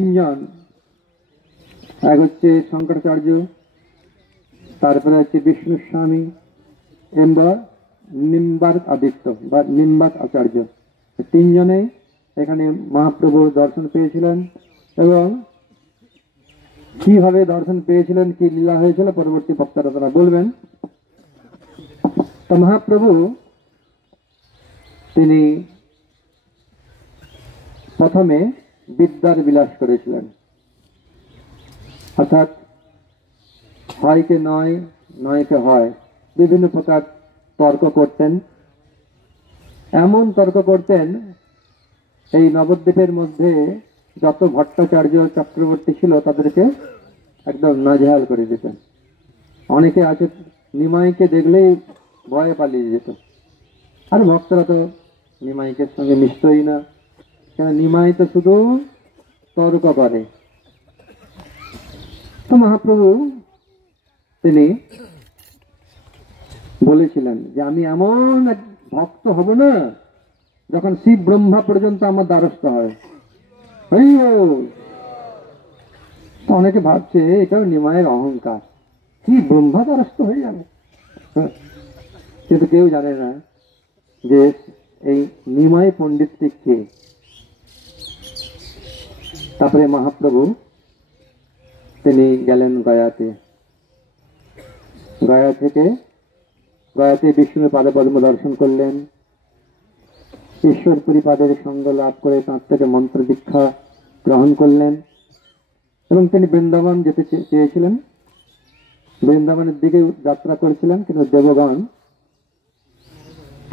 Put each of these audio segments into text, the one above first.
তিনজন, এক হচ্ছে শঙ্করাচার্য, তারপরে হচ্ছে বিষ্ণু স্বামী এবং নিম্বার্ক আদিত্য বা নিম্বার্ক আচার্য। তিনজনেই এখানে মহাপ্রভুর দর্শন পেয়েছিলেন এবং কিভাবে দর্শন পেয়েছিলেন, কি লীলা হয়েছিল পরবর্তী বক্তারা তারা বলবেন। তো মহাপ্রভু তিনি প্রথমে বিদ্যার বিলাস করেছিলেন, অর্থাৎ হয়কে নয়, নয়কে হয়, বিভিন্ন প্রকার তর্ক করতেন। এমন তর্ক করতেন এই নবদ্বীপের মধ্যে যত ভট্টাচার্য চক্রবর্তী ছিল তাদেরকে একদম নাজেহাল করে দিতেন। অনেকে আছে নিমাইকে দেখলেই ভয়ে পালিয়ে যেত, আর ভক্তরা তো নিমাইকের সঙ্গে মিশতই না, কেন নিমাই তো শুধু তর্ক করে। তো মহাপ্রভু তিনি বলেছিলেন যে আমি এমন এক ভক্ত হব না যখন শিব ব্রহ্মা পর্যন্ত আমার দ্বারস্থ হয়। অনেকে ভাবছে এটাও নিমায়ের অহংকার, কি ব্রহ্মা দ্বারস্থ হয়ে যাবে, কিন্তু কেউ জানে না যে এই নিমাই পণ্ডিতটি কে। তারপরে মহাপ্রভু তিনি গেলেন গয়াতে। গয়া থেকে গয়াতে বিষ্ণুর পাদপদ্ম দর্শন করলেন, ঈশ্বরপুরী পাদের সঙ্গ লাভ করে তাঁর থেকে মন্ত্র দীক্ষা গ্রহণ করলেন এবং তিনি বৃন্দাবন যেতে চেয়েছিলেন, বৃন্দাবনের দিকে যাত্রা করেছিলেন, কিন্তু দেবগণ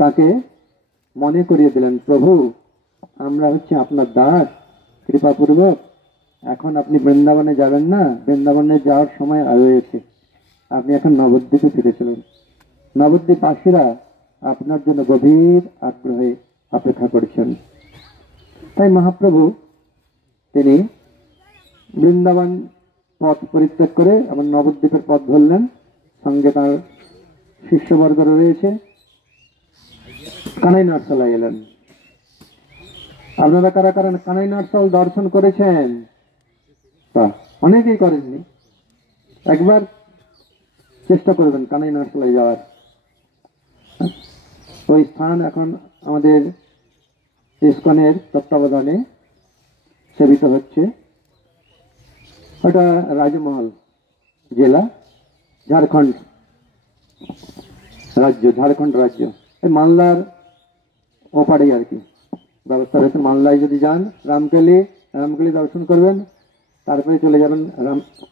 তাকে মনে করিয়ে দিলেন, প্রভু আমরা হচ্ছে আপনার দাস, কৃপাপূর্বক এখন আপনি বৃন্দাবনে যাবেন না, বৃন্দাবনে যাওয়ার সময় রয়েছে, আপনি এখন নবদ্বীপে ফিরে চলুন। নবদ্বীপবাসীরা আপনার জন্য গভীর আগ্রহে অপেক্ষা করছেন। তাই মহাপ্রভু তিনি বৃন্দাবন পথ পরিত্যাগ করে এমন নবদ্বীপের পথ ধরলেন, সঙ্গে তার শিষ্যবর্গ রয়েছে। কানাই নাটশালায় এলেন। আপনারা কারা কারা কানাই নাটশাল দর্শন করেছেন? অনেকেই করেননি, একবার চেষ্টা করবেন কানাই নাটশালায় যাওয়ার। ওই স্থান এখন আমাদের ইসকনের তত্ত্বাবধানে সেবিত হচ্ছে। ওটা রাজমহল জেলা, ঝাড়খণ্ড রাজ্য, ঝাড়খণ্ড রাজ্য, মালদার ওপারেই আর কি ব্যবস্থা রয়েছে। মালদায় যদি যান রামকেলি দর্শন করবেন, তারপরে চলে যাবেন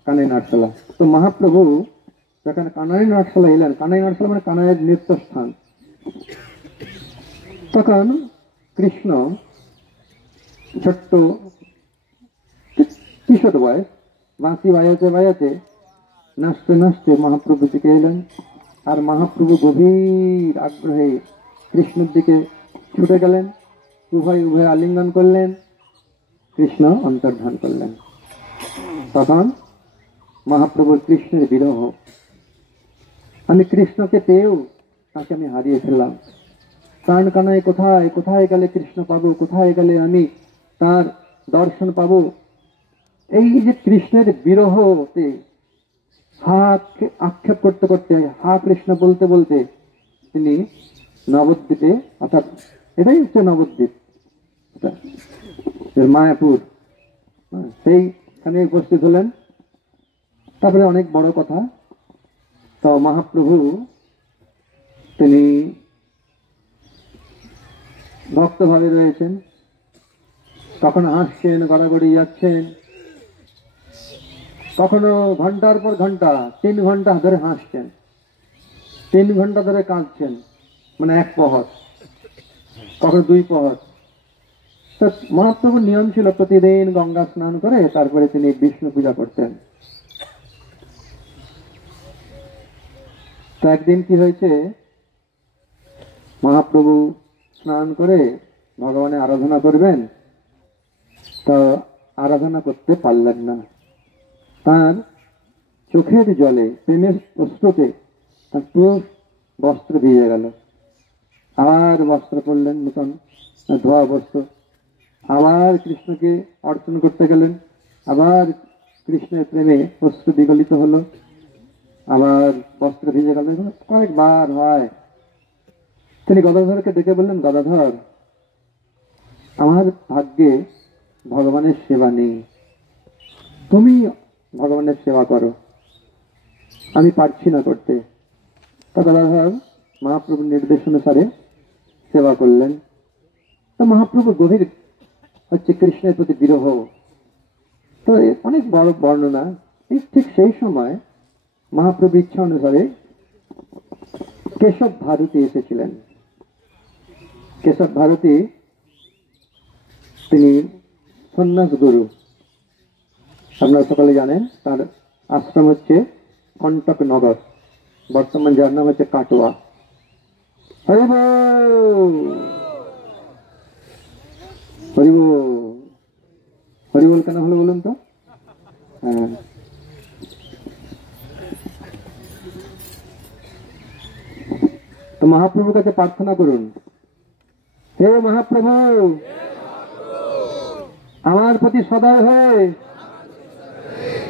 কানাই নাটশালা। তো মহাপ্রভু যেখানে কানাই নাটশালা এলেন, কানাই নাটশালা মানে কানাইয়ের নৃত্য স্থান, তখন কৃষ্ণ ছোট্ট কিশোর বয়স, বাঁশি বাজাতে বাজাতে নাচতে নাচতে মহাপ্রভুর দিকে এলেন। আর মহাপ্রভু গভীর আগ্রহে কৃষ্ণের দিকে ছুটে গেলেন, উভয় আলিঙ্গন করলেন, কৃষ্ণ অন্তর্ধান করলেন। তখন মহাপ্রভুর কৃষ্ণের বিরহ, আমি কৃষ্ণকে পেয়েও তাকে আমি হারিয়ে ফেললাম। প্রাণ কানাই কোথায়, কোথায় গেলে কৃষ্ণ পাবো, কোথায় গেলে আমি তার দর্শন পাবো। এই যে কৃষ্ণের বিরহতে আক্ষেপ করতে করতে, হা কৃষ্ণ বলতে বলতে তিনি নবদ্বীপে, অর্থাৎ এটাই হচ্ছে নবদ্বীপ, মায়াপুর, সেইখানে উপস্থিত হলেন। তারপরে অনেক বড় কথা, তো মহাপ্রভু তিনি ভক্তভাবে রয়েছেন, কখনো হাসছেন, গড়াগড়ি যাচ্ছেন, কখনো ঘন্টার পর ঘন্টা 3 ঘন্টা ধরে হাসছেন, 3 ঘন্টা ধরে কাঁদছেন, মানে এক প্রহর, কখনো 2 প্রহর। তো মহাপ্রভুর নিয়ম ছিল প্রতিদিন গঙ্গা স্নান করে তারপরে তিনি বিষ্ণু পূজা করতেন। তো একদিন কি হয়েছে, মহাপ্রভু স্নান করে ভগবানের আরাধনা করবেন, তো আরাধনা করতে পারলেন না। তার চোখের জলে, প্রেমের অশ্রুতে তার পুরো বস্ত্র ভিজে গেল। আবার বস্ত্র পরলেন, নতুন ধোয়া বস্ত্র, আবার কৃষ্ণকে অর্চন করতে গেলেন, আবার কৃষ্ণের প্রেমে অশ্রু বিগলিত হলো, আবার বস্ত্র ভিজে গেল, কয়েকবার হয়। তিনি গদাধরকে ডেকে বললেন, গদাধর, আমার ভাগ্যে ভগবানের সেবা নেই, তুমি ভগবানের সেবা করো, আমি পারছি না করতে। তো গদাধর মহাপ্রভুর নির্দেশ অনুসারে সেবা করলেন। তো মহাপ্রভু গভীর হচ্ছে কৃষ্ণের প্রতি বিরহ, তো অনেক বড় বর্ণনা। ঠিক সেই সময় মহাপ্রভু ইচ্ছা অনুসারে কেশব ভারতী এসেছিলেন। কেশব ভারতী তিনি সন্ন্যাস গুরু, আপনারা সকলে জানেন। তার আশ্রম হচ্ছে কণ্টক নগর, বর্তমান যার নাম হচ্ছে কাটোয়া। হরিব হরিব হরিবল কেন হলো বলুন তো? হ্যাঁ, তো মহাপ্রভুর কাছে প্রার্থনা করুন, হে মহাপ্রভু, আমার প্রতি সদয় হয়ে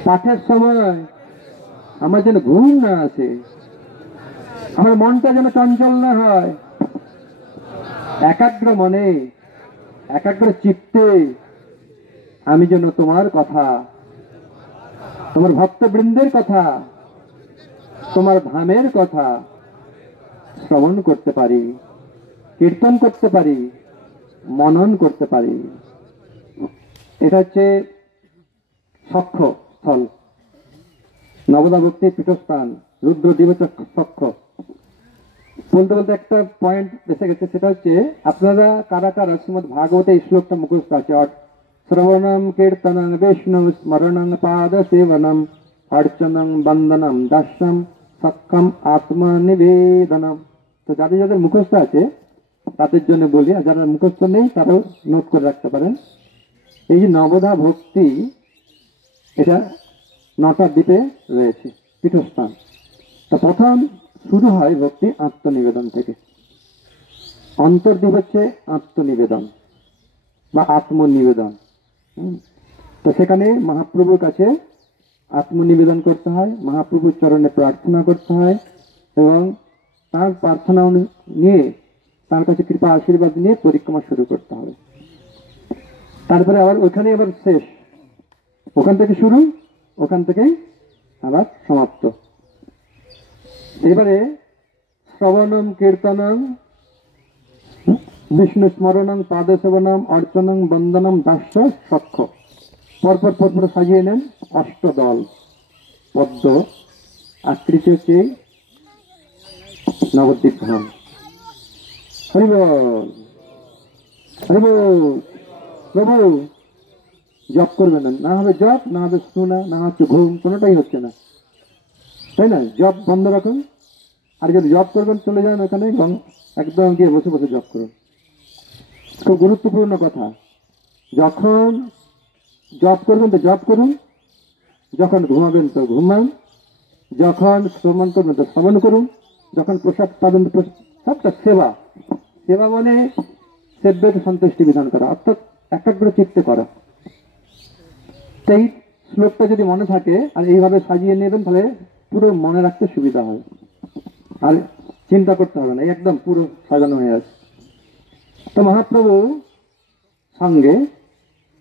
পাঠের সময় আমার যেন ঘুম না আসে, আমার মনটা যেন চঞ্চল না হয়, একাগ্র মনে একাগ্র চিত্তে আমি যেন তোমার কথা, তোমার ভক্তবৃন্দের কথা, তোমার ধামের কথা শ্রবণ করতে পারি, কীর্তন করতে পারি, মনন করতে পারি। এটা হচ্ছে সখ্য স্থল, নবদা ভক্তি পীঠস্থান, রুদ্র দিবচক সখ্য। বলতে বলতে একটা পয়েন্ট বেঁচে গেছে, সেটা হচ্ছে আপনারা কারা কারা শ্রীমদ ভাগবতে এই শ্লোকটা মুখস্থ আছে, শ্রবণম কীর্তনং বৈষ্ণব স্মরণং পাদ সেবনম অর্চনং বন্দনম দাস্যম সক্ষম আত্মনিবেদনম। তো যাদের যাদের মুখস্থ আছে তাদের জন্য বলি, আর যারা মুখস্থ নেই তারাও নোট করে রাখতে পারেন। এই যে নবদা ভক্তি, এটা 9টা দ্বীপে রয়েছে পীঠস্থান। তো প্রথম শুরু হয় ভক্তি আত্মনিবেদন থেকে। অন্তর্দ্বীপ হচ্ছে আত্মনিবেদন বা আত্মনিবেদন। তো সেখানে মহাপ্রভুর কাছে আত্মনিবেদন করতে হয়, মহাপ্রভুর চরণে প্রার্থনা করতে হয় এবং তার প্রার্থনা নিয়ে তার কাছে কৃপা আশীর্বাদ নিয়ে পরিক্রমা শুরু করতে হবে। তারপরে আবার ওখানে আবার শেষ, ওখান থেকে শুরু, ওখান থেকেই আবার সমাপ্ত। এবারে শ্রবণম কীর্তনম বিষ্ণু স্মরণং পাদসেবনম অর্চনং বন্দনম দাস্য সখ্য, পরপর পরপর সাজিয়ে নেন 8 দল পদ্ম আকৃতি হচ্ছে নবদ্বীপ ধাম। হরিবল হরিবল। প্রভু জপ করবে না, না হবে জপ, না হবে শোনা, না হচ্ছে ঘুম, কোনোটাই হচ্ছে না, তাই না? জপ বন্ধ রাখুন। আর যদি জপ করবেন চলে যান ওখানে একদম গিয়ে বসে বসে জপ করুন। খুব গুরুত্বপূর্ণ কথা, যখন জপ করবেন তো জপ করুন, যখন ঘুমাবেন তো ঘুমান, যখন শ্রবণ করবেন তো শ্রবণ করুন, যখন প্রসাদ পাবেন তো সবটা সেবা। সেবা মানে সেব্যকে সন্তুষ্টি বিধান করা, অর্থাৎ একাগ্র চিত্তে করা। সেই শ্লোকটা যদি মনে থাকে আর এইভাবে সাজিয়ে নেবেন তাহলে পুরো মনে রাখতে সুবিধা হয়, আর চিন্তা করতে হবে না, একদম পুরো সাজানো হয়ে আছে। তো মহাপ্রভু সঙ্গে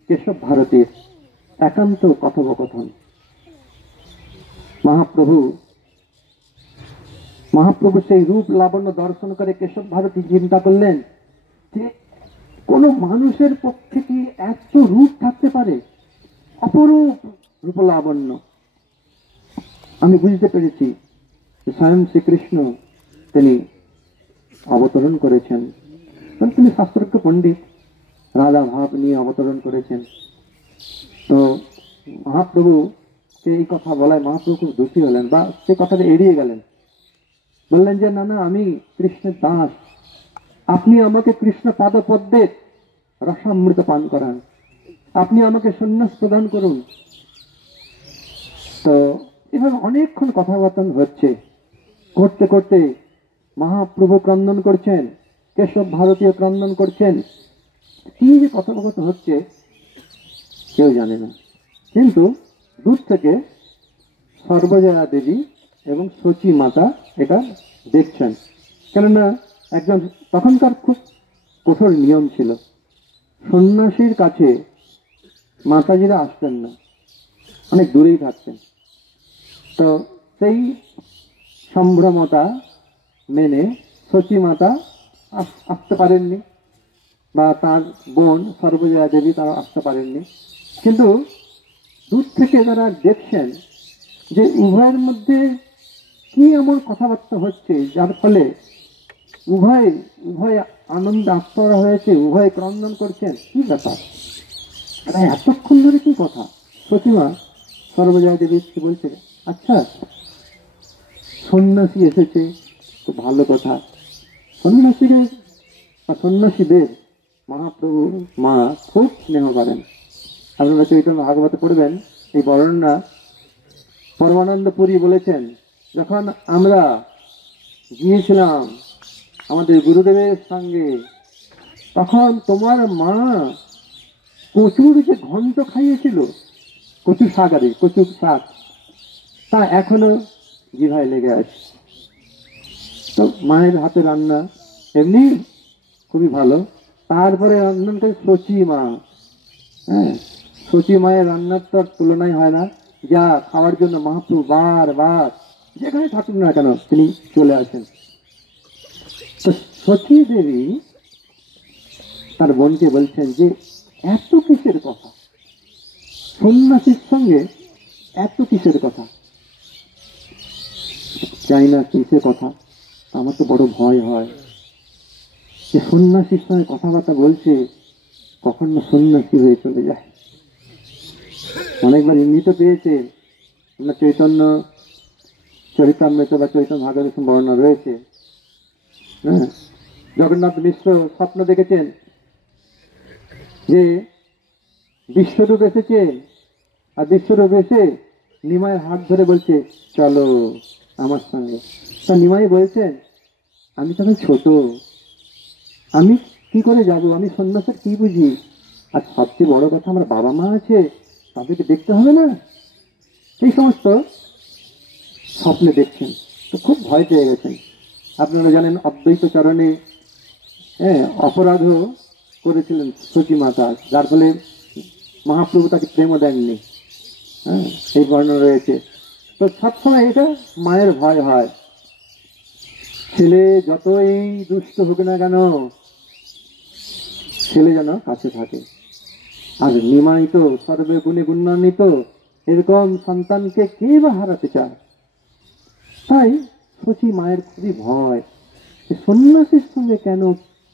কেশব ভারতীর একান্ত কথোপকথন। মহাপ্রভু সেই রূপ লাবণ্য দর্শন করে কেশব ভারতী চিন্তা করলেন যে কোন মানুষের পক্ষে কি এত রূপ থাকতে পারে, অপরূপ রূপ লাবণ্য। আমি বুঝতে পেরেছি স্বয়ং শ্রীকৃষ্ণ তিনি অবতরণ করেছেন, তিনি শাস্ত্রজ্ঞ পণ্ডিত, রাধা ভাব নিয়ে অবতরণ করেছেন। তো মহাপ্রভুকে এই কথা বলায় মহাপ্রভু খুব দুঃখী হলেন, বা সে কথাটা এড়িয়ে গেলেন। বললেন যে না না, আমি কৃষ্ণের দাস, আপনি আমাকে কৃষ্ণ পাদপদ্মের রসামৃত পান করান, আপনি আমাকে সন্ন্যাস প্রদান করুন। তো এভাবে অনেকক্ষণ কথাবার্তা হচ্ছে, করতে করতে মহাপ্রভু ক্রন্দন করছেন, কেশব ভারতীয় ক্রন্দন করছেন। কি যে কথোপকথন হচ্ছে কেউ জানে না। কিন্তু দূর থেকে সর্বজয়া দেবী এবং সচী মাতা এটা দেখছেন। কেননা একজন তখনকার খুব কঠোর নিয়ম ছিল, সন্ন্যাসীর কাছে মাতাজিরা আসতেন না, অনেক দূরেই থাকতেন। তো সেই সম্ভ্রমতা মেনে সচী মাতা আসতে পারেননি, বা তার বোন সর্বজয়া দেবী তারা আসতে পারেননি। কিন্তু দূর থেকে তারা দেখছেন যে উভয়ের মধ্যে কি এমন কথাবার্তা হচ্ছে যার ফলে উভয় উভয় আনন্দে আত্মহারা হয়েছে, উভয় ক্রন্দন করছেন। কি ব্যাপার, এটা এতক্ষণ ধরে কি কথা? প্রতিমা সর্বজয়া দেবী কি বলছে, আচ্ছা সন্ন্যাসী এসেছে, তো ভালো কথা। সন্ন্যাসীদের বা সন্ন্যাসীদের মহাপ্রভু মা খুব স্নেহ করেন। আপনারা চৈতন্য ভাগবতে পড়বেন এই বর্ণনা। পরমানন্দ পুরী বলেছেন, যখন আমরা গিয়েছিলাম আমাদের গুরুদেবের সঙ্গে, তখন তোমার মা কচুর যে ঘন্ট খাইয়েছিল, কচু শাক, আর কচুর শাক, তা এখনো জিভায় লেগে আছে। তো মায়ের হাতে রান্না এমনি খুবই ভালো। তারপরে রান্নান করে সচী মা, হ্যাঁ, সচী মায়ের রান্নার তো তুলনায় হয় না, যা খাওয়ার জন্য মহাপ্রভু বারবার যেখানে থাকুন না কেন তিনি চলে আসেন। তো সচী দেবী তার বোনকে বলছেন যে এত কিসের কথা, সন্ন্যাসীর সঙ্গে এত কিসের কথা? চাই না কিসের কথা, আমার তো বড় ভয় হয় যে সন্ন্যাসীর সঙ্গে কথাবার্তা বলছে, কখন না সন্ন্যাসী হয়ে চলে যায়। অনেকবার ইঙ্গিত পেয়েছে, আপনার চৈতন্য চরিতামৃত বা চৈতন্য ভাগবত বর্ণনা রয়েছে। হ্যাঁ, জগন্নাথ মিশ্র স্বপ্ন দেখেছেন যে বিশ্বরূপ এসেছে, আর বিশ্বরূপ এসে নিমাইয়ের হাত ধরে বলছে চলো আমার সঙ্গে। তা নিমাই বলছেন, আমি তখন ছোট, আমি কি করে যাব, আমি সন্ন্যাসের কি বুঝি, আর সবচেয়ে বড় কথা আমার বাবা মা আছে, তাদেরকে দেখতে হবে না। এই সমস্ত স্বপ্নে দেখছেন, তো খুব ভয় পেয়ে গেছেন। আপনারা জানেন অদ্বৈত চরণে অপরাধও করেছিলেন সচী মাতা, যার ফলে মহাপ্রভু তাকে প্রেমও দেননি। হ্যাঁ, এই বর্ণনা রয়েছে। তো সবসময় এটা মায়ের ভয় হয়, ছেলে যতই দুষ্ট হোক না কেন ছেলে যেন কাছে থাকে। আর নিমাই তো সর্বে গুণে গুণান্বিত, এরকম সন্তানকে কে বা হারাতে চায়? তাই সচী মায়ের খুবই ভয়, সন্ন্যাসীর সঙ্গে কেন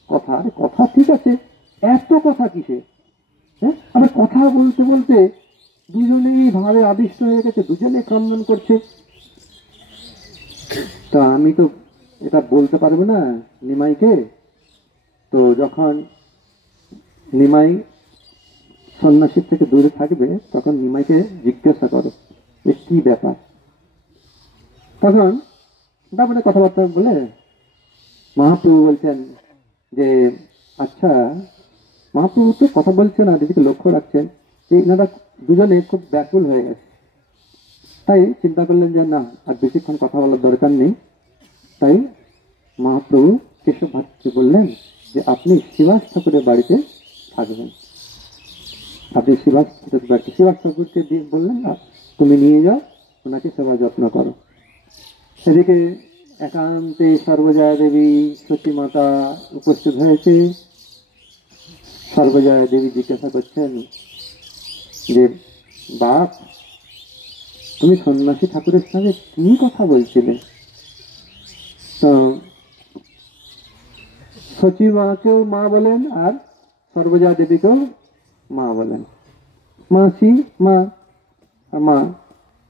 কথা? আরে কথা ঠিক আছে, এত কথা কিসে? হ্যাঁ, আবার কথা বলতে বলতে দুজনেই ভাবে আবিষ্ট হয়ে গেছে, দুজনে ক্রন্দন করছে। তা আমি তো এটা বলতে পারবো না নিমাইকে। তো যখন নিমাই সন্ন্যাসীর থেকে দূরে থাকবে, তখন নিমাইকে জিজ্ঞাসা করো যে কি ব্যাপার। তখন তারপরে কথাবার্তা বলে মহাপ্রভু বলছেন যে আচ্ছা, মহাপ্রভু তো কথা বলছেন আর এদিকে লক্ষ্য রাখছেন যে এনারা দুজনে খুব ব্যাকুল হয়ে গেছে। তাই চিন্তা করলেন যে না, আর বেশিক্ষণ কথা বলার দরকার নেই। তাই মহাপ্রভু কেশব ভট্টকে বললেন যে আপনি শ্রীবাস ঠাকুরের বাড়িতে থাকবেন। আপনি শ্রীবাস ঠাকুরকে দিয়ে বললেন না, তুমি নিয়ে যাও, ওনাকে সেবা যত্ন করো। সেদিকে একান্তে সর্বজয়া দেবী সচী মাতা উপস্থিত হয়েছে। সর্বজয়া দেবী জিজ্ঞাসা করছেন যে বাপ, তুমি সন্ন্যাসী ঠাকুরের সঙ্গে কি কথা বলছিলে? তো সচী মাকেও মা বলেন আর সর্বজয়া দেবীকেও মা বলেন। মাসি মা, মা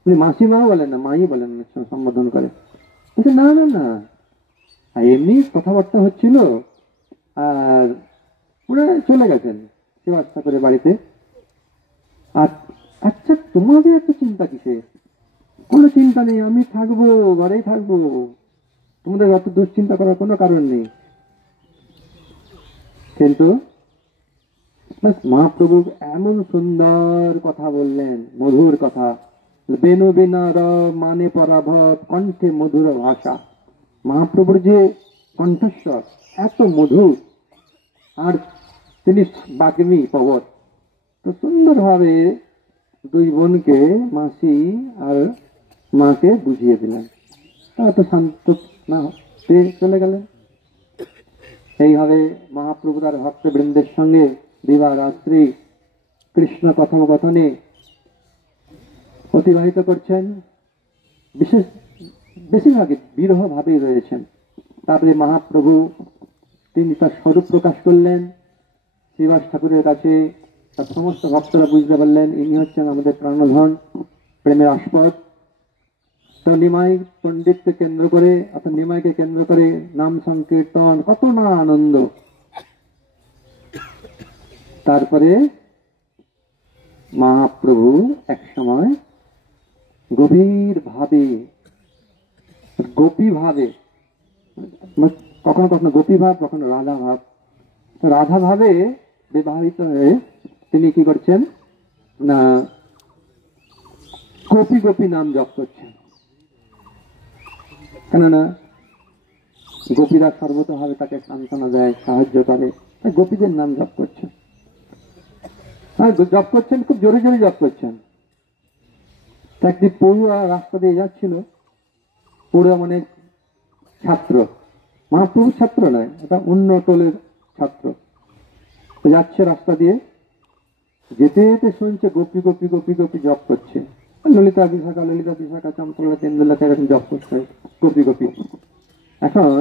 উনি মাসি মা বলেন না, মাই বলেন, সম্বোধন করে। না না না, এমনি কথাবার্তা হচ্ছিল, আর ওরা চলে গেছেন শ্রীবাস ঠাকুরের বাড়িতে। আর আচ্ছা, তোমাদের এত চিন্তা কিসে? কোনো চিন্তা নেই, আমি থাকবো, ঘরেই থাকবো, তোমাদের অত দুশ্চিন্তা করার কোনো কারণ নেই। কিন্তু মহাপ্রভু এমন সুন্দর কথা বললেন, মধুর কথা। বেনু বিনার মানে পরাভব কণ্ঠে মধুর ভাষা। মহাপ্রভুর যে কণ্ঠস্বর এত মধুর, আর তিনি বাগ্মী পবন। তো সুন্দরভাবে দুই বোনকে, মাসি আর মাকে বুঝিয়ে দিলেন। তারা তো শান্ত না হতে চলে গেলেন। এইভাবে মহাপ্রভু তার ভক্তবৃন্দের সঙ্গে দিবা রাত্রি কৃষ্ণ কথোপকথনে অতিবাহিত করছেন। বেশিরভাগই বিরহ ভাবেই রয়েছেন। তারপরে মহাপ্রভু তিনি তার স্বরূপ প্রকাশ করলেন শ্রীবাস ঠাকুরের কাছে। তার সমস্ত ভক্তরা বুঝতে পারলেন ইনি হচ্ছেন আমাদের প্রাণধন, প্রেমের আস্পদ। তো নিমাই পণ্ডিতকে কেন্দ্র করে, অর্থাৎ নিমাইকে কেন্দ্র করে নাম সংকীর্তন, কত না আনন্দ। তারপরে মহাপ্রভু এক সময় গভীর ভাবে, গোপী ভাবে, কখনো কখনো গোপী ভাব, কখনো রাধা ভাব, রাধা ভাবে বিবাহিত হয়ে তিনি কি করছেন না গোপী গোপী নাম জপ করছেন। কেননা গোপীরা সর্বতভাবে তাকে সান্ত্বনা দেয়, সাহায্য করে, গোপীদের নাম জপ করছেন। আর জপ করছেন, খুব জোরে জোরে জপ করছেন। একটি পড়ুয়া রাস্তা দিয়ে যাচ্ছিল, পড়ুয়া মানে ছাত্র, মহাপ্রভুর ছাত্র নয়, এটা অন্য টোলের ছাত্র। যাচ্ছে রাস্তা দিয়ে, যেতে যেতে শুনছে গোপী গোপী গোপী গোপী জপ করছে। ললিতা বিশাখা, ললিতা বিশাখা, চম্পলা তেন্দুলাকে এরকম জপ করছে গোপী গোপী। এখন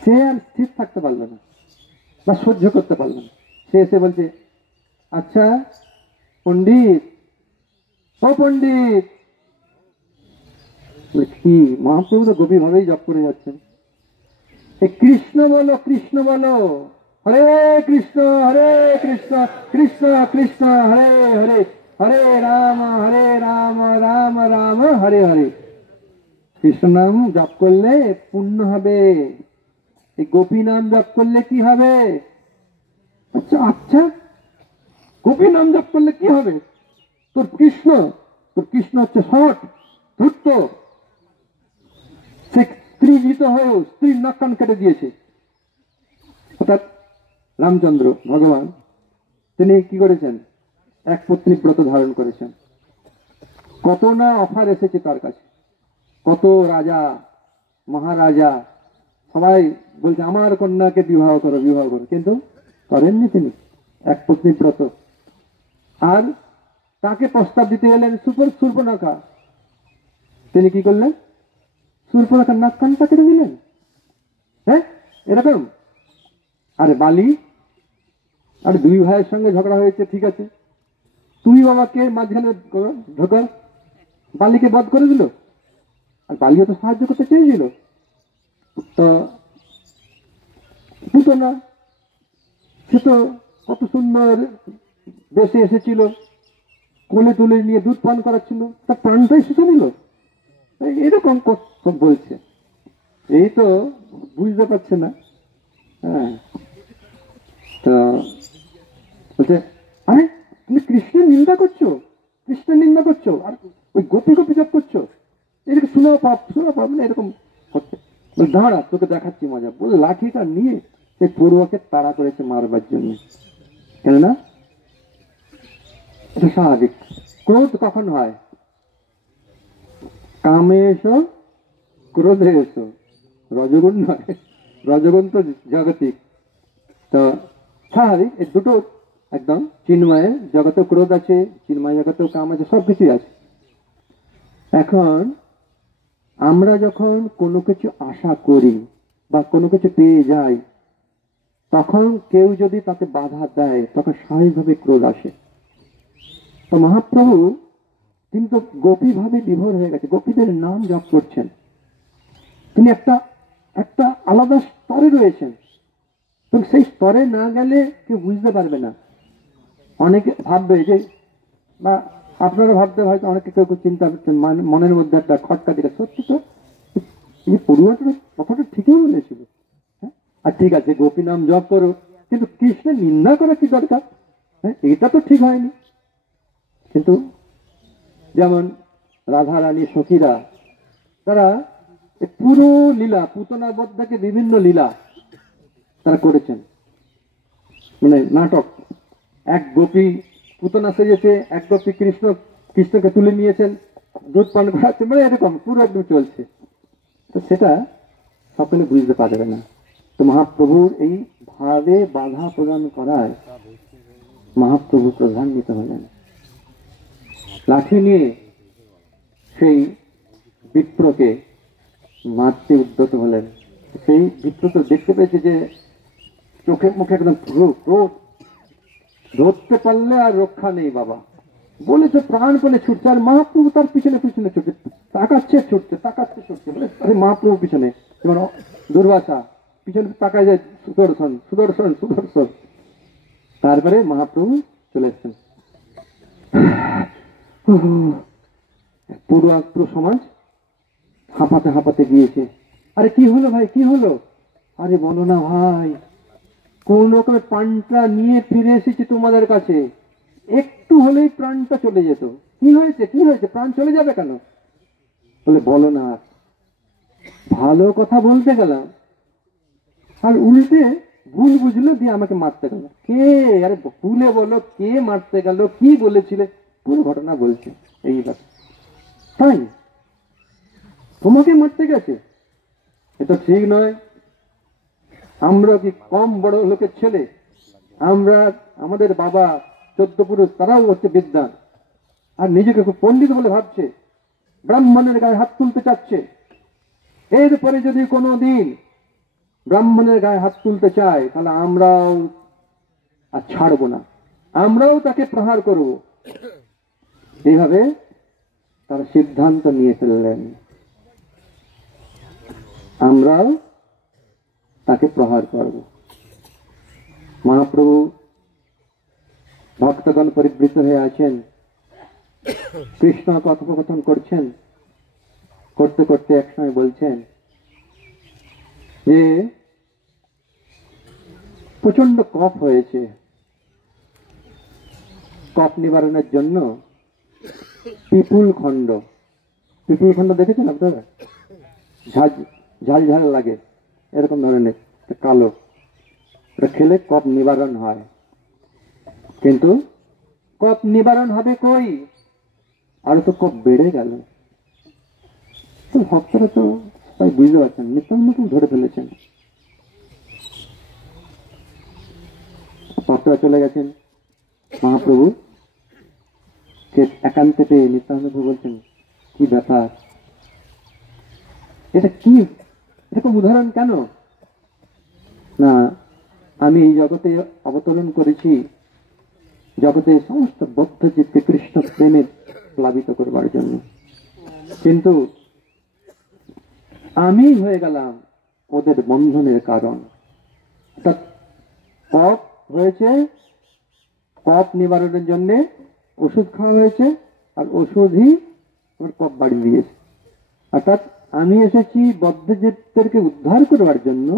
সে আর স্থির থাকতে পারলো না বা সহ্য করতে পারলো না। সে এসে বলছে, আচ্ছা পণ্ডিত, ও পণ্ডিত। কি, মহাপ্রভু তো গভীর ভাবেই জপ করে যাচ্ছেন। কৃষ্ণ বলো, কৃষ্ণ বলো, হরে কৃষ্ণ কৃষ্ণ কৃষ্ণ হরে হরে, হরে রাম রাম রাম হরে হরে। কৃষ্ণ নাম জপ করলে পুণ্য হবে, এই গোপী নাম জপ করলে কি হবে? আচ্ছা আচ্ছা, গোপী নাম জপ করলে কি হবে? তোর কৃষ্ণ হচ্ছে সৎ ধূর্ত, সে স্ত্রী জিত হয়েও স্ত্রীর নাক কান কেটে দিয়েছে। অর্থাৎ রামচন্দ্র ভগবান তিনি কি করেছেন? এক পত্নী ব্রত ধারণ করেছেন। কত না অফার এসেছে তার কাছে, কত রাজা মহারাজা সবাই বলছে আমার কন্যাকে বিবাহ করো, বিবাহ করো, কিন্তু করেননি তিনি, এক পত্নী ব্রত। আর তাকে প্রস্তাব দিতে গেলেন শূর্পণখা, তিনি কি করলেন? শূর্পণখার নাক কান কেটে দিলেন। হ্যাঁ, এরকম। আরে বালি, আর দুই ভাইয়ের সঙ্গে ঝগড়া হয়েছে, ঠিক আছে, তুই বাবাকে মাঝখানে ঢোকার, বালিকে বধ করে দিল। আর বালিও তো সাহায্য করতে চেয়েছিল, তো পুতনা সে তো কত সুন্দর বেশে এসেছিল, কোলে তুলে নিয়ে দুধ পান করাচ্ছিল, তার প্রাণটাই শুধু নিল। এরকম সব বলছে, এই তো বুঝতে পারছে না। হ্যাঁ, তো বলছে, আরে তুমি কৃষ্ণের নিন্দা করছো, কৃষ্ণের নিন্দা করছো, আর ওই গোপী গোপী জপ করছো, এরকম শোনাও পাপ না, এরকম করছে। দাঁড়া, তোকে দেখাচ্ছি মজা। বলে লাঠিটা নিয়ে সেই পড়ুয়াকে তাড়া করেছে মারবার জন্য। কেননা এটা স্বাভাবিক। ক্রোধ কখন হয়? কামে এসো, ক্রোধে এসো, রজগুণ নয়, রজগুণ তো জাগতিক। তো স্বাভাবিক, এই দুটো একদম। চিন্ময়ের জগতে ক্রোধ আছে, চিন্ময় জগতেও কাম আছে, সবকিছুই আছে। এখন আমরা যখন কোনো কিছু আশা করি বা কোনো কিছু পেয়ে যাই, তখন কেউ যদি তাকে বাধা দেয়, তখন স্বাভাবিকভাবে ক্রোধ আসে। তো মহাপ্রভু কিন্তু গোপী ভাবে বিভোর হয়ে গেছে, গোপীদের নাম জপ করছেন। তিনি একটা একটা আলাদা স্তরে রয়েছেন, তো সেই স্তরে না গেলে কেউ বুঝতে পারবে না। অনেকে ভাববে যে, বা আপনারা ভাবতে হয়তো অনেকে কেউ চিন্তা করছেন মনের মধ্যে একটা খটকা দিলে, সত্যি তো এই পড়ুয়াটা কথাটা ঠিকই বলেছিল। হ্যাঁ, আর ঠিক আছে, গোপী নাম জপ করো, কিন্তু কৃষ্ণের নিন্দা করা কি দরকার? হ্যাঁ, এটা তো ঠিক হয়নি। কিন্তু যেমন রাধা রানী সখীরা, তারা পুরো লীলা, পুতনা বধ থেকে বিভিন্ন লীলা তারা করেছেন, মানে নাটক। এক গোপী পুতনা সেজেছে, এক গোপী কৃষ্ণকে তুলে নিয়েছেন, দুধ পান করাচ্ছে, মানে এরকম পুরো একদম চলছে। তো সেটা সকলে বুঝতে পারবে না। তো মহাপ্রভুর এই ভাবে বাধা প্রদান করায় মহাপ্রভু প্রধান্বিত হলেন, লাঠি নিয়ে সেই বিপ্রকে মারতে উদ্যত হলেন। সেই বিপ্র তো দেখতে পেয়েছে যে চোখে মুখে একদম ক্রোধ, ধরতে পারলে আর রক্ষা নেই বাবা, বলেছে প্রাণপণে ছুটছে, আর মহাপ্রভু তার পিছনে পিছনে ছুটছে, তাকাচ্ছে ছুটছে, তাকাচ্ছে ছুটছে, বলে মহাপ্রভু পিছনে, যেমন দুর্বাসা পিছনে তাকায় যায়, সুদর্শন সুদর্শন সুদর্শন। তারপরে মহাপ্রভু চলে এসছেন। পুরো সমাজ হাঁপাতে হাঁপাতে গিয়েছে। আরে কি হলো ভাই, কি হলো? আরে বলো না ভাই, কোন রকমের প্রাণটা নিয়ে ফিরে এসেছি তোমাদের কাছে, একটু হলেই প্রাণটা চলে যেত। কি হয়েছে, কি হয়েছে, প্রাণ চলে যাবে কেন? বলে বলো না। ভালো কথা বলতে গেলাম আর উল্টে ভুল বুঝলো, দিয়ে আমাকে মারতে গেল। কে? আরে ভুলে বলো, কে মারতে গেল, কি বলেছিলে, পুরো ঘটনা বলছে। এইবার তাই তোমাকে মারতে গেছে, এটা ঠিক নয়। আমরা কি কম বড় লোকের ছেলে? আমরা, আমাদের বাবা 14 পুরুষ, তারাও হচ্ছে বিদ্বান, আর নিজেকে খুব পণ্ডিত বলে ভাবছে, ব্রাহ্মণের গায়ে হাত তুলতে চাচ্ছে। এরপরে যদি কোনো দিন ব্রাহ্মণের গায়ে হাত তুলতে চায়, তাহলে আমরাও আর ছাড়বো না, আমরাও তাকে প্রহার করব। এইভাবে তারা সিদ্ধান্ত নিয়ে ফেললেন, আমরাও তাকে প্রহার করব। মহাপ্রভু ভক্তগণ পরিবৃত হয়ে আছেন, কৃষ্ণ কথোপকথন করছেন, করতে করতে একসময় বলছেন যে প্রচন্ড কফ হয়েছে, কফ নিবারণের জন্য পিপুল খণ্ড দেখেছেন আপনারা? ঝাল ঝাল লাগে, এরকম ধরনের কালো, এটা খেলে কফ নিবারণ হয়। কিন্তু কফ নিবারণ হবে কই, আরো তো কফ বেড়ে গেল। তো ভক্তরা তো সবাই বুঝতে পারছেন, নিত্যানন্দ ধরে ফেলেছেন। ভক্তরা চলে গেছেন, মহাপ্রভু কে একান্তে পেয়ে নিত্যানন্দ বলছেন, কি ব্যাপার, এটা কি, এরকম উদাহরণ কেন? না, আমি এই জগতে অবতরণ করেছি জগতে সমস্ত বদ্ধ চিত্তে কৃষ্ণ প্রেমে প্লাবিত করবার জন্য, কিন্তু আমি হয়ে গেলাম ওদের বন্ধনের কারণ। কফ হয়েছে, কফ নিবারণের জন্য ওষুধ খাওয়া হয়েছে, আর ওষুধই আমার কফ বাড়িয়ে দিয়েছে। অর্থাৎ আমি এসেছি বদ্ধজীবদেরকে উদ্ধার করবার জন্য,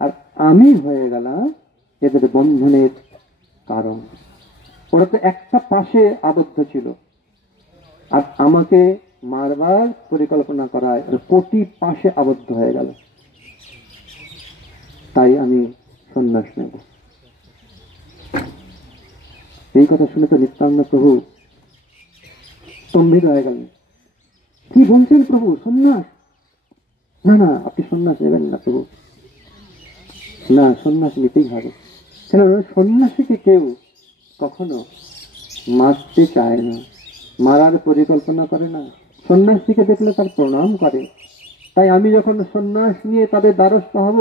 আর আমি হয়ে গেলাম এদের বন্ধনের কারণ। ওরা তো একটা পাশে আবদ্ধ ছিল, আর আমাকে মারবার পরিকল্পনা করায় কোটি পাশে আবদ্ধ হয়ে গেল, তাই আমি সন্ন্যাস নেব। এই কথা শুনে তো নিত্যানন্দ প্রভু স্তম্ভিত হয়ে গেলেন। কি বলছেন প্রভু, সন্ন্যাস? না না, আপনি সন্ন্যাস নেবেন না প্রভু, না, সন্ন্যাস নিতেই হবে। কেন? সন্ন্যাসীকে কেউ কখনো মারতে চায় না, মারার পরিকল্পনা করে না, সন্ন্যাসীকে দেখলে তার প্রণাম করে। তাই আমি যখন সন্ন্যাস নিয়ে তাদের দ্বারস্থ হব,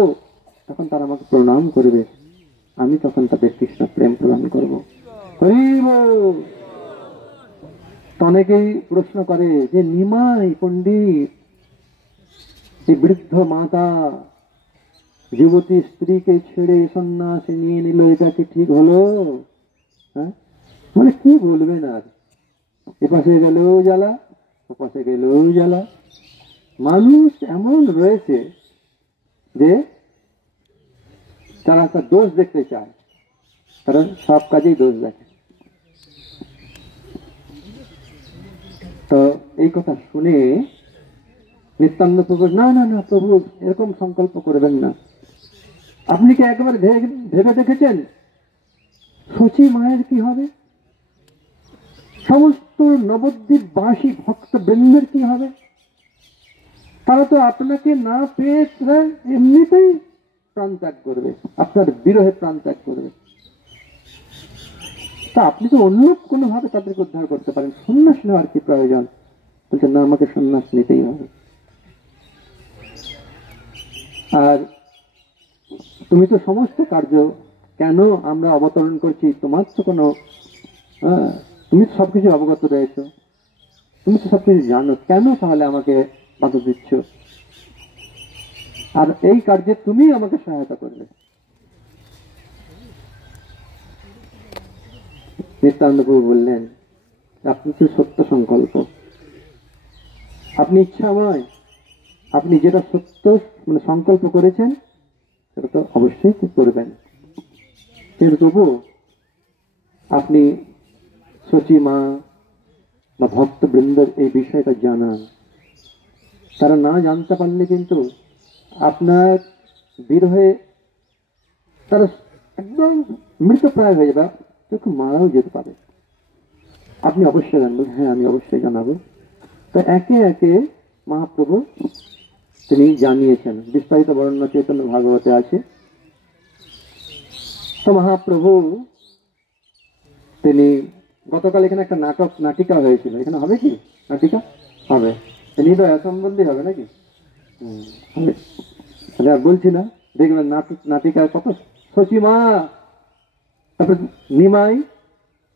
তখন তারা আমাকে প্রণাম করবে, আমি তখন তাদের কৃষ্ণ প্রেম প্রদান করবো। হরি বল। অনেকেই প্রশ্ন করে যে নিমাই পণ্ডিত, এই বৃদ্ধ মাতা যুবতী স্ত্রীকে ছেড়ে সন্ন্যাসী নিয়ে নিল, এটা কি ঠিক হলো? হ্যাঁ, মানে কি বলবেন আর, এপাশে গেলেও জ্বালা, ওপাশে গেলেও জ্বালা। মানুষ এমন রয়েছে যে তারা তার দোষ দেখতে চায়, কারণ সব কাজেই দোষ দেখে। তো এই কথা শুনে নিত্যানন্দ প্রভু, না না না প্রভু, এরকম সংকল্প করবেন না। আপনি কি একবার ভেবে দেখেছেন শচী মায়ের কি হবে? সমস্ত নবদ্বীপ বাসী ভক্ত বৃন্দের কি হবে? তারা তো আপনাকে না পেয়ে এমনিতেই প্রাণ ত্যাগ করবে, আপনার বিরহে প্রাণ ত্যাগ করবে। তা আপনি তো অন্য কোনোভাবে তাদেরকে উদ্ধার করতে পারেন, সন্ন্যাস নেওয়ার কি প্রয়োজন? বলছেন না, আমাকে সন্ন্যাস নিতেই হবে। আর তুমি তো সমস্ত কার্য কেন আমরা অবতরণ করছি, তোমার তো কোনো, তুমি তো সবকিছু অবগত রয়েছ, তুমি তো সবকিছু জানো, কেন তাহলে আমাকে বাধা দিচ্ছ? আর এই কার্যে তুমি আমাকে সহায়তা করবে। নিত্যানন্দ প্রভু বললেন, আপনি তো সত্য সংকল্প, আপনি ইচ্ছাময়, আপনি যেটা সত্য মানে সংকল্প করেছেন সেটা তো অবশ্যই করবেন। কিন্তু তবু আপনি শচী মা বা ভক্তবৃন্দের এই বিষয়টা জানান। তারা না জানতে পারলে কিন্তু আপনার বিরহে তারা একদম মৃতপ্রায় হয়ে যাবে, একটু মারাও যেতে পারে। আপনি অবশ্যই জানবেন। হ্যাঁ, আমি অবশ্যই জানাবো। তো একে একে মহাপ্রভু তিনি জানিয়েছেন, বিস্তারিত বর্ণনা চৈতন্য ভাগবতে আছে। তো মহাপ্রভু তিনি গতকাল এখানে একটা নাটিকা হয়েছিল, এখানে হবে কি নাটিকা? হবে, হৃদয় সম্বন্ধে হবে নাকি? হবে। তাহলে আর বলছি না, দেখবেন নাটিকার কত শচী মা, তারপরে নিমাই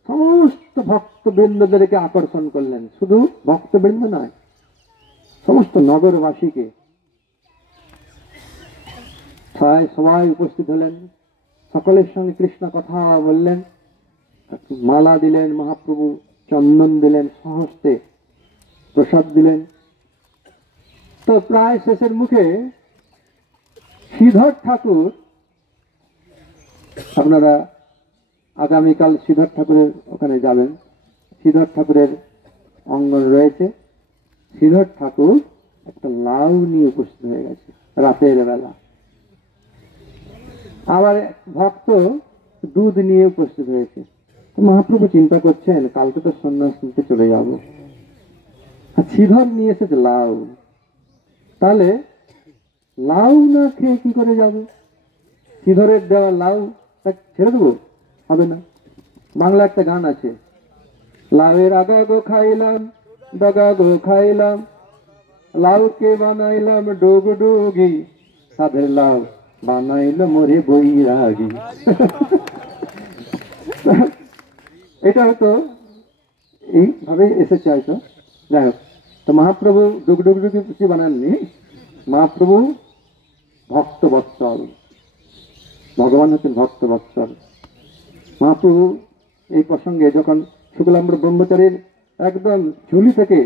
সমস্ত ভক্তবৃন্দদেরকে আকর্ষণ করলেন। শুধু ভক্তবৃন্দ নয়, সমস্ত নগরবাসীকে সবাই উপস্থিত হলেন, সকলের সঙ্গে কৃষ্ণ কথা বললেন, মালা দিলেন মহাপ্রভু, চন্দন দিলেন, সহস্তে প্রসাদ দিলেন। তো প্রায় শেষের মুখে শ্রীধর ঠাকুর, আপনারা আগামীকাল শ্রীধর ঠাকুরের ওখানে যাবেন, শ্রীধর ঠাকুরের অঙ্গন রয়েছে। শ্রীধর ঠাকুর একটা লাউ নিয়ে উপস্থিত হয়ে গেছে রাতের বেলা। আবার ভক্ত দুধ নিয়ে উপস্থিত হয়েছে। তো মহাপ্রভু চিন্তা করছেন, কালকে তো সন্ন্যাস নিতে চলে যাব, আর শ্রীধর নিয়ে এসেছে লাউ, তাহলে লাউ না খেয়ে কি করে যাব? শ্রীধরের দেওয়া লাউ ছেড়ে দেবো? হবে না। বাংলা একটা গান আছে, লাউয়ের আগা গো খাইলাম, ডগা গো খাইলাম, লাউকে বানাইলাম ডোগ ডোগি, সাধের লাউ বানাইল মোরে বৈরাগী। এটা হয়তো এইভাবে এসেছে হয়তো। যাই হোক, তো মহাপ্রভু ডুগ ডুগ ডুগি কিছু বানাননি, মহাপ্রভু ভক্ত বৎসল, ভগবান হচ্ছেন ভক্ত বৎসল। মহাপ্রভু এই প্রসঙ্গে যখন শুক্লাম্বর ব্রহ্মচারীর একদম ঝুলি থেকে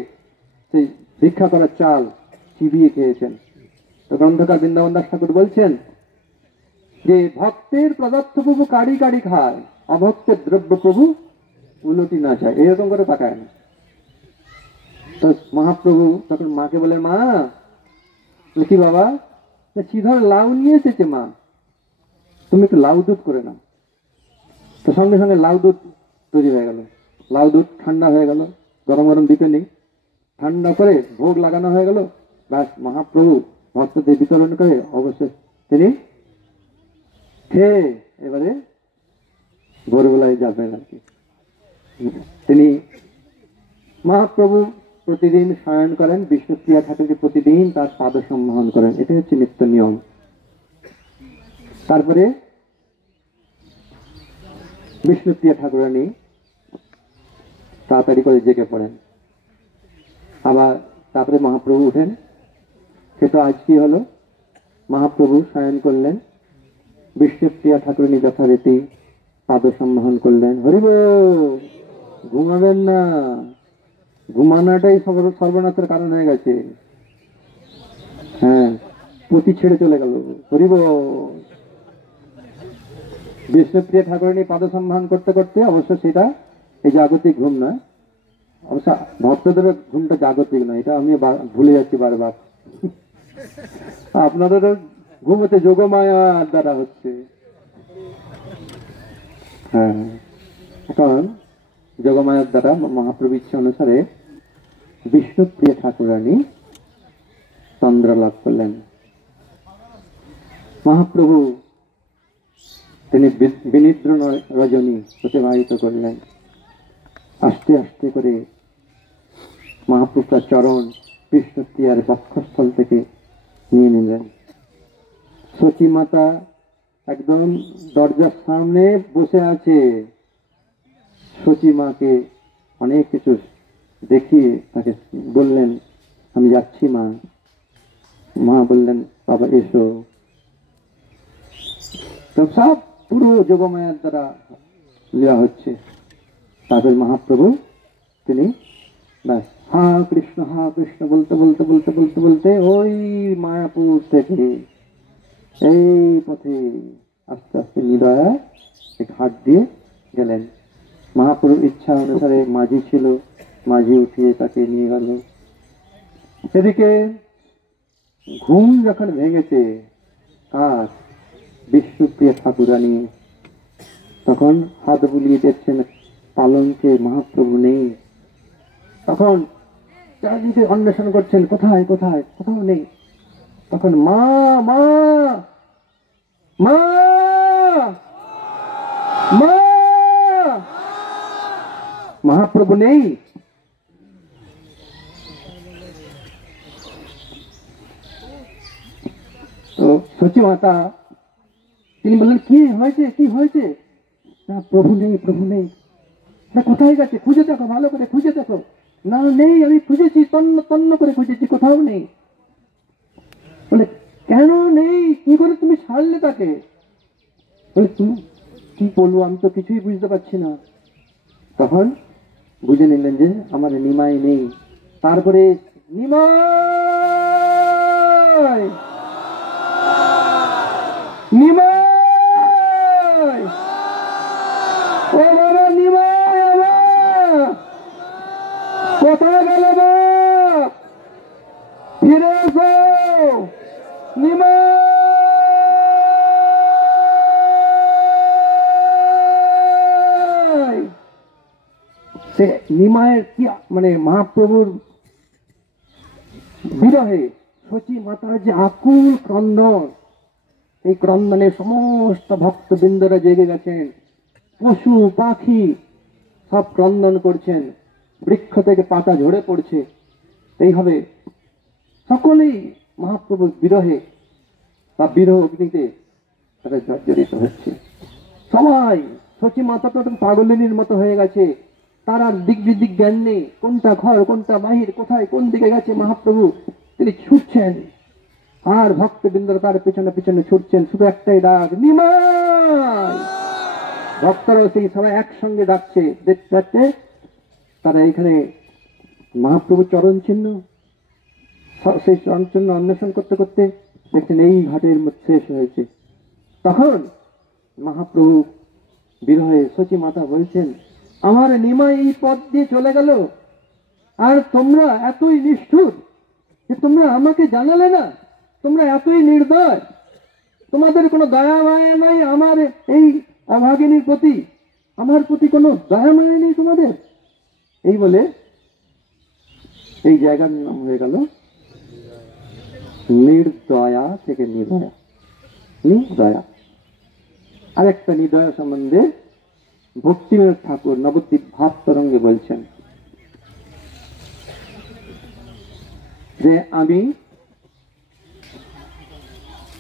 সেই ভিক্ষা করার চাল চিবিয়ে খেয়েছেন, তো গ্রন্থকার বৃন্দাবন দাস ঠাকুর বলছেন যে ভক্তের প্রদত্ত প্রভু কাড়ি কাড়ি খায়, অভক্তের দ্রব্য প্রভু উলটি না চায়, এরকম করে তাকায় না। তো মহাপ্রভু তখন মাকে বলে, মা কি বাবা, শ্রীধর লাউ নিয়ে এসেছে, মা তুমি একটু লাউ দুধ করে নাও। তো সঙ্গে সঙ্গে লাউ দুধ তৈরি হয়ে গেল। লাউ দুধ ঠান্ডা হয়ে গেল, গরম গরম দিতে নেই, ঠান্ডা করে ভোগ লাগানো হয়ে গেল। ব্যাস, মহাপ্রভু ভক্তদের বিতরণ করে অবশ্যই তিনি খেয়ে এবারে ভোরবেলায় যাবেন আর কি। তিনি মহাপ্রভু প্রতিদিন শয়ন করেন, বিষ্ণুপ্রিয়া ঠাকুরকে প্রতিদিন তার পাদ সম্মোহন করেন, এটা হচ্ছে নিত্য নিয়ম। তারপরে বিষ্ণুপ্রিয়া ঠাকুরানী তাড়াতাড়ি করে জেগে পড়েন। আবার তারপরে মহাপ্রভু উঠেন। সে তো আজ কি হলো, মহাপ্রভু শয়ন করলেন, বিষ্ণুপ্রিয়া ঠাকুরানী যথারীতি পাদ সম্মোহন করলেন। হরিব, ঘুমাবেন না, ঘুমানোটাই সর্বনাশের কারণ হয়ে গেছে। হ্যাঁ, পতি ছেড়ে চলে গেল। হরিব। বিষ্ণুপ্রিয়া ঠাকুরানী পাদ সম্মান করতে করতে, অবশ্য সেটা এই জাগতিক ঘুম নয়, অবশ্য ভক্তদের ঘুমটা জাগতিক নয়, এটা আমি ভুলে যাচ্ছি বারবার। আপনাদেরও ঘুম হচ্ছে যোগমায়ার দ্বারা হচ্ছে। হ্যাঁ, এখন যোগমায়ার দ্বারা মহাপ্রভু ইচ্ছা অনুসারে বিষ্ণুপ্রিয়া ঠাকুরানী চন্দ্র লাভ করলেন। মহাপ্রভু তিনি বিনিদ্র রজনী অতিবাহিত করলেন। আস্তে আস্তে করে মহাপ্রভুর চরণ বিষ্ণুপ্রিয়ার বক্ষস্থল থেকে নিয়ে নিলেন। সচী মাতা একদম দরজার সামনে বসে আছে। সচী মাকে অনেক কিছু দেখিয়ে তাকে বললেন, আমি যাচ্ছি মা। মা বললেন, বাবা এসো। তো সব পুরো যোগমায়ার দ্বারা লিয়া হচ্ছে। তাদের মহাপ্রভু তিনি হা কৃষ্ণ বলতে বলতে বলতে বলতে বলতে ওই মায়াপুর থেকে এই পথে আস্তে আস্তে নিদয়া ঘাট দিয়ে গেলেন। মহাপ্রভুর ইচ্ছা অনুসারে মাঝি ছিল, মাঝি উঠিয়ে তাকে নিয়ে গেল। এদিকে ঘুম যখন ভেঙেছে আর বিষ্ণুপ্রিয়া ঠাকুরানী, তখন হাত বুলিয়ে দেখছেন পালঙ্কে মহাপ্রভু নেই। তখন চারিদিকে অন্বেষণ করছেন, কোথায় কোথায়, কোথাও নেই। তখন মা মা মা মা, মহাপ্রভু নেই। তো সচী মাতা তিনি বললেন, কি হয়েছে কি হয়েছে? না প্রভু নেই, প্রভু নেই। না কোথায় গেছে? খুঁজে দেখো, ভালো করে খুঁজে দেখো। না নেই, আমি খুঁজেছি, তন্ন তন্ন করে খুঁজেছি, কোথাও নেই। বলে কেন নেই? কি করে তুমি ছাড়লে তাকে? বলে তুমি কি বলবো, আমি তো কিছুই বুঝতে পারছি না। তখন বুঝে নিলেন যে আমার নিমাই নেই। তারপরে নিমাই নিমাই, ও বাবা নিমাই, আমার কোথায় গেল গো? ফিরে এসো নিমাই। সে নিমায়ের কি মানে মহাপ্রভুর বিরহে সচী মাতার যে আকুল ক্রন্দন, এই ক্রন্দনে সমস্ত ভক্তবৃন্দরা জেগে গেছেন। পশু পাখি সব ক্রন্দন করছেন, বৃক্ষ থেকে পাতা ঝরে পড়ছে। এইভাবে সকলেই মহাপ্রভুর বিরহে বা বিরহ অগ্নিতে তারা জর্জরিত হচ্ছে। সবাই সচী মাতা তো পাগলিনীর মতো হয়ে গেছে, তার আর দিক বিদিক জ্ঞান নেই, কোনটা ঘর কোনটা বাহির, কোথায় কোন দিকে গেছে মহাপ্রভু। তিনি ছুটছেন আর ভক্তবৃন্দরা তার পিছনে পিছনে ছুটছেন, শুধু একটাই ডাক, নিমাই। ভক্তরাও সেই সবাই একসঙ্গে ডাকছে। দেখতে পাচ্ছে তারা এখানে মহাপ্রভু চরণ চিহ্ন, সেই চরণ চিহ্ন অন্বেষণ করতে করতে দেখছেন এই ঘাটের মধ্যে শেষ হয়েছে। তখন মহাপ্রভু বিরহে সচী মাতা বলছেন, আমার নিমাই এই পথ দিয়ে চলে গেল, আর তোমরা এতই নিষ্ঠুর যে তোমরা আমাকে জানালে না, তোমরা এতই নির্দয়, তোমাদের কোনো দয়া মায়া নাই আমার এই অভাগিনীর প্রতি, আমার প্রতি কোনো দয়া মায়া নেই তোমাদের। এই বলে এই জায়গার নাম হয়ে গেল নির্দয়া থেকে নির্দয়া। নির্দয়া আরেকটা নির্দয়া সম্বন্ধে ভক্তিবিনোদ ঠাকুর নবদ্বীপ ভাব তরঙ্গে বলছেন যে আমি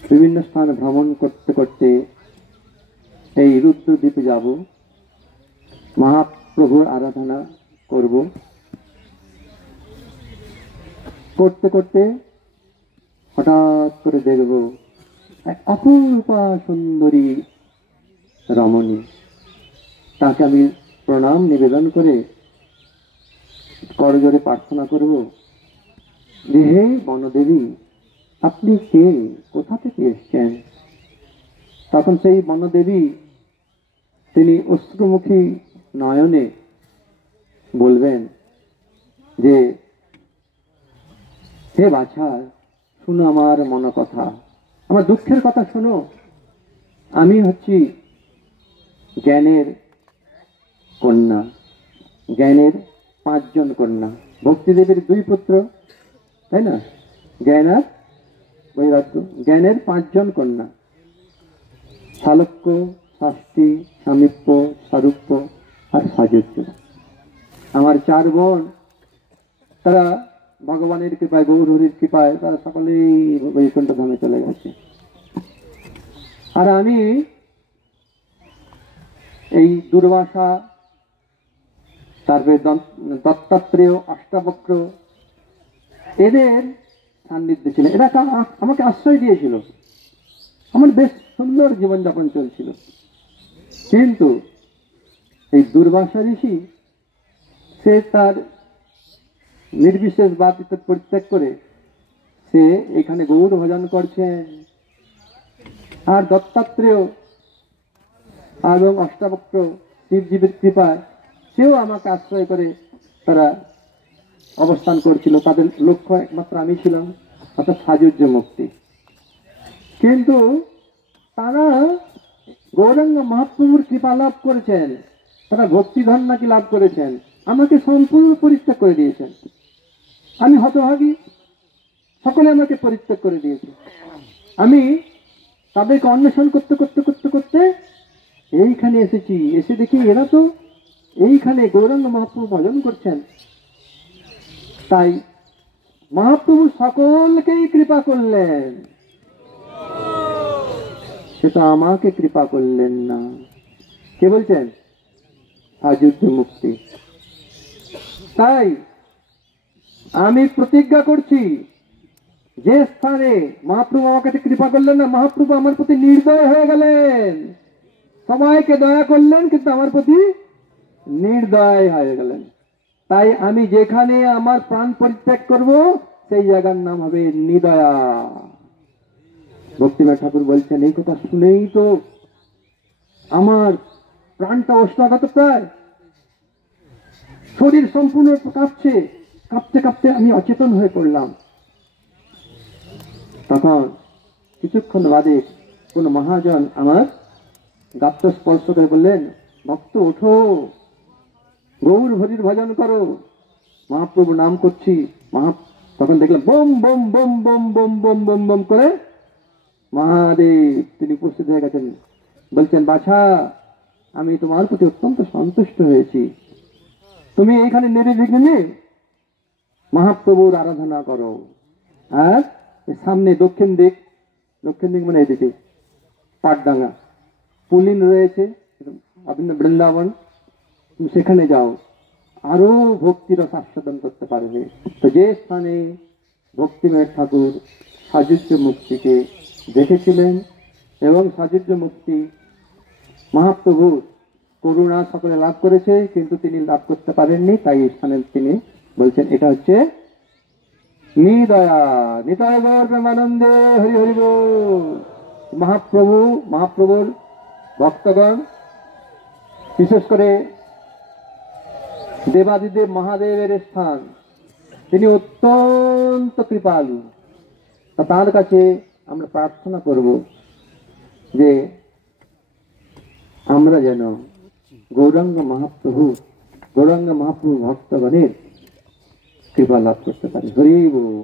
বিভিন্ন স্থান ভ্রমণ করতে করতে এই রুদ্রদ্বীপে যাব, মহাপ্রভুর আরাধনা করব। করতে করতে হঠাৎ করে দেখব এক অপূর্বা সুন্দরী রমণী। তাকে আমি প্রণাম নিবেদন করে করজোড়ে প্রার্থনা করব, হে বনদেবী, আপনি কে, কোথা থেকে এসছেন? তখন সেই বনদেবী তিনি অশ্রুমুখী নয়নে বলবেন যে হে বাছা, শুনো আমার মন কথা, আমার দুঃখের কথা শোনো। আমি হচ্ছি জ্ঞানের কন্যা, জ্ঞানের 5 জন কন্যা। ভক্তিদেবের 2 পুত্র, তাই না? জ্ঞান আর বৈরাগ্য, জ্ঞানের 5 জন কন্যা, শালক্য, শাস্তি, সামীপ্য, সারূপ্য আর সাযুজ্য। আমার 4 বোন, তারা ভগবানের কৃপায়, গৌর হরির কৃপায় তারা সকলেই বৈকুণ্ঠ ধামে চলে গেছে। আর আমি এই দুর্বাসা, তারপরে দত্তাত্রেয়, অষ্টাবক্র, এদের সান্নিধ্যে ছিল। এরা আমাকে আশ্রয় দিয়েছিল, আমার বেশ সুন্দর জীবনযাপন চলছিল। কিন্তু এই দুর্বাসা ঋষি, সে তার নির্বিশেষ বাদ পরিত্যাগ করে সে এখানে গৌর ভজন করছেন। আর দত্তাত্রেয় এবং অষ্টাবক্র শিবজীবের কৃপায় সেও আমাকে আশ্রয় করে তারা অবস্থান করছিল। তাদের লক্ষ্য একমাত্র আমি ছিলাম, অর্থাৎ সাযুজ্য মুক্তি। কিন্তু তারা গৌরাঙ্গ মহাপ্রভুর কৃপা লাভ করেছেন, তারা ভক্তিধন নাকি লাভ করেছেন, আমাকে সম্পূর্ণ পরিত্যাগ করে দিয়েছেন। আমি হতভাগী, সকলে আমাকে পরিত্যাগ করে দিয়েছে। আমি তাদেরকে অন্বেষণ করতে করতে করতে করতে এইখানে এসেছি। এসে দেখি এরা তো এইখানে গৌরাঙ্গ মহাপ্রভু ভজন করছেন। তাই মহাপ্রভু সকলকেই কৃপা করলেন, সে তো আমাকে কৃপা করলেন না। কে বলছেন? সাযুজ্য মুক্তি। তাই আমি প্রতিজ্ঞা করছি, যে স্থানে মহাপ্রভু আমাকে কৃপা করলেন না, মহাপ্রভু আমার প্রতি নির্দয় হয়ে গেলেন। সবাইকে দয়া করলেন কিন্তু আমার প্রতি নির্দয় হয়ে গেলেন। তাই আমি যেখানে আমার প্রাণ পরিত্যাগ করব সেই জায়গার নাম হবে নিদয়া। ভক্তিনাথ ঠাকুর বলছেন, এই কথা শুনেই তো আমার প্রাণটা অস্ত্রাঘাত, প্রায় শরীর সম্পূর্ণ কাঁপছে, কাঁপতে কাঁপতে আমি অচেতন হয়ে পড়লাম। তখন কিছুক্ষণ বাদে কোন মহাজন আমার গাত্র স্পর্শ করে বললেন, ভক্ত ওঠো, গৌর হরির ভজন করো। মহাপ্রভু নাম করছি। তখন দেখলাম bomb bomb bomb bomb bomb bomb bomb bomb করে মহাদেব তিনি উপস্থিত হয়ে গেছেন। বলছেন, বাছা, আমি তোমার প্রতি অত্যন্ত সন্তুষ্ট হয়েছি, তুমি এইখানে নির্বিঘ্নে মহাপ্রভুর আরাধনা করো। আর সামনে দক্ষিণ দিক মানে এদিকে পাটডাঙ্গা পুলিন রয়েছে, বৃন্দাবন, সেখানে যাও, আরো ভক্তির আস্বাদন করতে পারবে। তো যে স্থানে ভক্তিনাথ ঠাকুর সাযুজ্য মুক্তিকে দেখেছিলেন এবং সাযুজ্য মুক্তি মহাপ্রভুর করুণা সকলে লাভ করেছে, কিন্তু তিনি লাভ করতে পারেননি, তাই এই স্থানে তিনি বলছেন এটা হচ্ছে নিদয়া। নিতাই গৌর প্রেমানন্দে হরি হরি বল। মহাপ্রভুর ভক্তগণ, বিশেষ করে দেবাদিদেব মহাদেবের স্থান, তিনি অত্যন্ত কৃপালু। তার কাছে আমরা প্রার্থনা করব যে আমরা যেন গৌরাঙ্গ মহাপ্রভু ভক্তগণের কৃপা লাভ করতে পারি। হরি বল।